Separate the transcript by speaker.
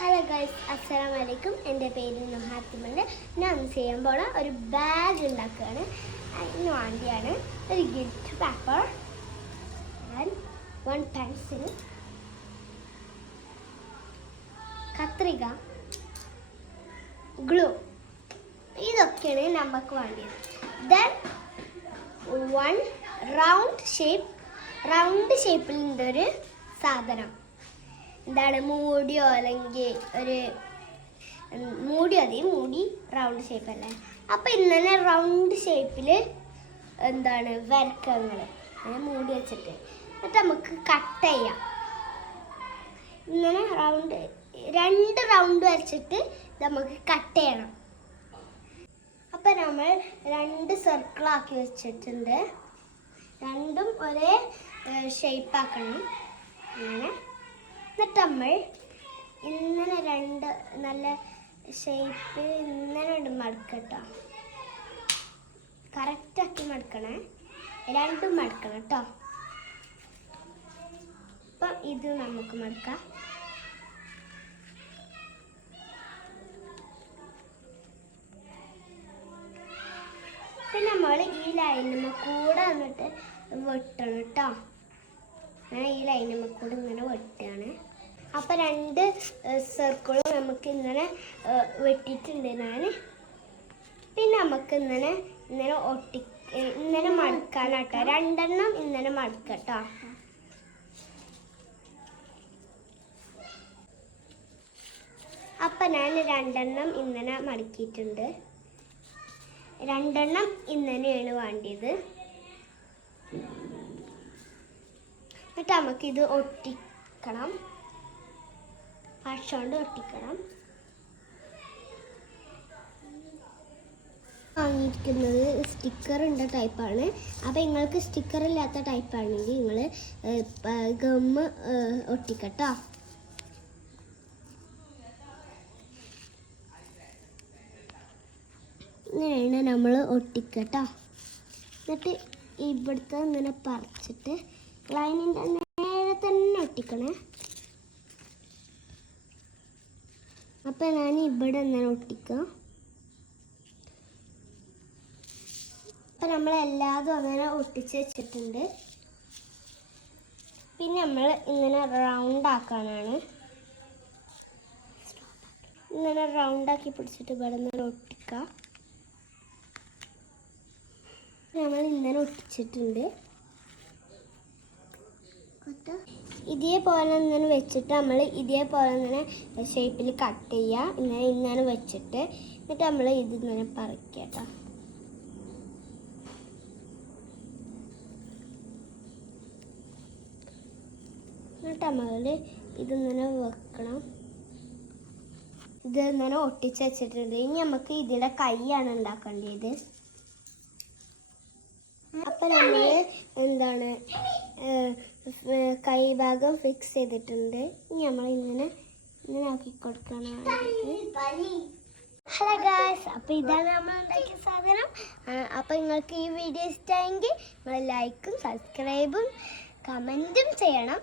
Speaker 1: Hello guys അസ്സലാമു വലൈക്കും എന്റെ പേര് നുഹാത്തിമുണ്ട്. ഞാൻ ചെയ്യാൻ പോണ ഒരു ബാഗ് ഉണ്ടാക്കുകയാണ്. അതിന് വേണ്ടിയാണ് ഒരു gift paper and one pencil കത്രിക ഗ്ലൂ ഇതൊക്കെയാണ് നമുക്ക് വേണ്ടിയത്. Then one round shape round ഷേപ്പിൽ ഒരു സാധനം. എന്താണ് മൂടിയോ അല്ലെങ്കിൽ ഒരു മൂടിയോ മൂടി മതി. മൂടി റൗണ്ട് ഷേപ്പ് അല്ലേ? അപ്പം ഇന്നലെ റൗണ്ട് ഷേപ്പിൽ എന്താണ് വരക്കങ്ങൾ അങ്ങനെ മൂടി വെച്ചിട്ട്. എന്നിട്ട് നമുക്ക് കട്ട് ചെയ്യാം. ഇങ്ങനെ റൗണ്ട് രണ്ട് റൗണ്ട് വരച്ചിട്ട് നമുക്ക് കട്ട് ചെയ്യണം. അപ്പം നമ്മൾ രണ്ട് സർക്കിളാക്കി വെച്ചിട്ടുണ്ട്. രണ്ടും ഒരേ ഷേപ്പാക്കണം അങ്ങനെ. എന്നിട്ട് നമ്മൾ ഇങ്ങനെ രണ്ട് നല്ല ഷേപ്പ് ഇങ്ങനെ ഉണ്ട് മടക്കട്ടോ. കറക്റ്റാക്കി മടക്കണേ. രണ്ടും മടക്കണം കേട്ടോ അപ്പം ഇത് നമുക്ക് മടക്കാം. പിന്നെ നമ്മൾ ഈ ലൈനിൽ കൂടെ വന്നിട്ട് വെട്ടണം കേട്ടോ ഈ ലൈനിൽ കൂടെ ഇങ്ങനെ വെട്ടുകയാണ്. അപ്പം രണ്ട് സർക്കിളും നമുക്ക് ഇങ്ങനെ വെട്ടിയിട്ടുണ്ട് ഞാൻ പിന്നെ നമുക്ക് ഇങ്ങനെ ഇങ്ങനെ ഒട്ടി ഇങ്ങനെ മടക്കാനാട്ടോ. രണ്ടെണ്ണം ഇങ്ങനെ മടക്കട്ടോ. അപ്പം ഞാൻ രണ്ടെണ്ണം ഇങ്ങനെ മടക്കിയിട്ടുണ്ട്. രണ്ടെണ്ണം ഇങ്ങനെയാണ് വേണ്ടിയത്. എന്നിട്ട് നമുക്കിത് ഒട്ടിക്കണം. പശ കൊണ്ട് ഒട്ടിക്കണം വാങ്ങിയിരിക്കുന്നത് സ്റ്റിക്കർ ഉണ്ട ടൈപ്പാണ് അപ്പോൾ നിങ്ങൾക്ക് സ്റ്റിക്കർ ഇല്ലാത്ത ടൈപ്പാണെങ്കിൽ നിങ്ങൾ ഗമ്മ് ഒട്ടിക്കട്ടോ. ഇങ്ങനെയാണ് നമ്മൾ ഒട്ടിക്കട്ടോ. എന്നിട്ട് ഇവിടുത്തെ ഇങ്ങനെ പറിച്ചിട്ട് ലൈനിന്റെ നേരെ തന്നെ ഒട്ടിക്കണേ. അപ്പം ഞാൻ ഇവിടെ ഇങ്ങനെ ഒട്ടിക്കാം. അപ്പം നമ്മൾ എല്ലാതും അങ്ങനെ ഒട്ടിച്ച് വെച്ചിട്ടുണ്ട്. പിന്നെ നമ്മൾ ഇങ്ങനെ റൗണ്ട് ആക്കാനാണ്. ഇങ്ങനെ റൗണ്ട് ആക്കി പിടിച്ചിട്ട് ഇവിടെ നിന്ന് ഒട്ടിക്കാം. നമ്മൾ ഇന്നലെ ഒട്ടിച്ചിട്ടുണ്ട്. ഇതേപോലെ ഇങ്ങനെ വെച്ചിട്ട് നമ്മൾ ഇതേപോലെ ഇങ്ങനെ ഷേപ്പിൽ കട്ട് ചെയ്യുക ഇങ്ങനെ ഇങ്ങനെ വെച്ചിട്ട് എന്നിട്ട് നമ്മൾ ഇത് ഇങ്ങനെ പറിക്കുക കേട്ടോ എന്നിട്ട് നമ്മൾ ഇതിങ്ങനെ വെക്കണം. ഇത് ഇങ്ങനെ ഒട്ടിച്ച് വെച്ചിട്ടുണ്ട്. ഇനി നമുക്ക് ഇതിന്റെ കൈയാണ് ഉണ്ടാക്കേണ്ടത്. അപ്പം നമ്മൾ എന്താണ് കൈഭാഗം ഫിക്സ് ചെയ്തിട്ടുണ്ട്. ഇനി നമ്മൾ ഇങ്ങനെ ഇങ്ങനെ ആക്കി കൊടുക്കണം ഹലോ ഗായ്സ് അപ്പോൾ ഇതാണ് നമ്മൾ ഉണ്ടാക്കിയ സാധനം. അപ്പോൾ നിങ്ങൾക്ക് ഈ വീഡിയോ ഇഷ്ടമായെങ്കിൽ നിങ്ങൾ ലൈക്കും സബ്സ്ക്രൈബും കമന്റും ചെയ്യണം.